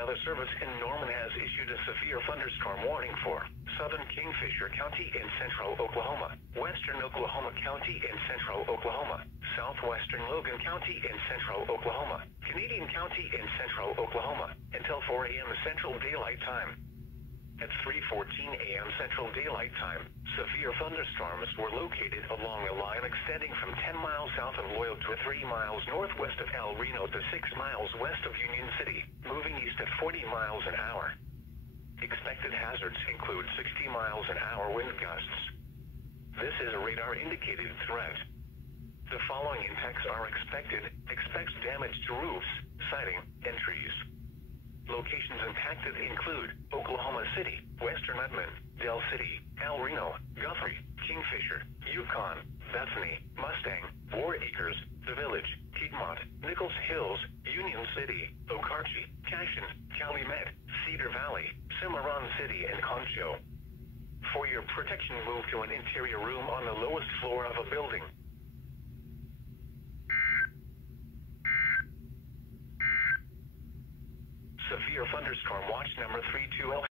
Weather Service in Norman has issued a severe thunderstorm warning for southern Kingfisher County in central Oklahoma, western Oklahoma County in central Oklahoma, southwestern Logan County in central Oklahoma, Canadian County in central Oklahoma, until 4 a.m. Central Daylight Time. At 3:14 a.m. Central Daylight Time, severe thunderstorms were located along a line extending from 10 miles south of Loyal to 3 miles northwest of El Reno to 6 miles west of Union City, moving east at 40 miles an hour. Expected hazards include 60 miles an hour wind gusts. This is a radar-indicated threat. The following impacts are expected. Expect damage to roofs, siding, and trees. Locations impacted include Oklahoma City, Western Midland, Del City, El Reno, Guthrie, Kingfisher, Yukon, Bethany, Mustang, War Acres, The Village, Piedmont, Nichols Hills, Union City, Okarche, Cashin, Calumet, Cedar Valley, Cimarron City, and Concho. For your protection, move to an interior room on the lowest floor of a building. Severe thunderstorm watch number 32L.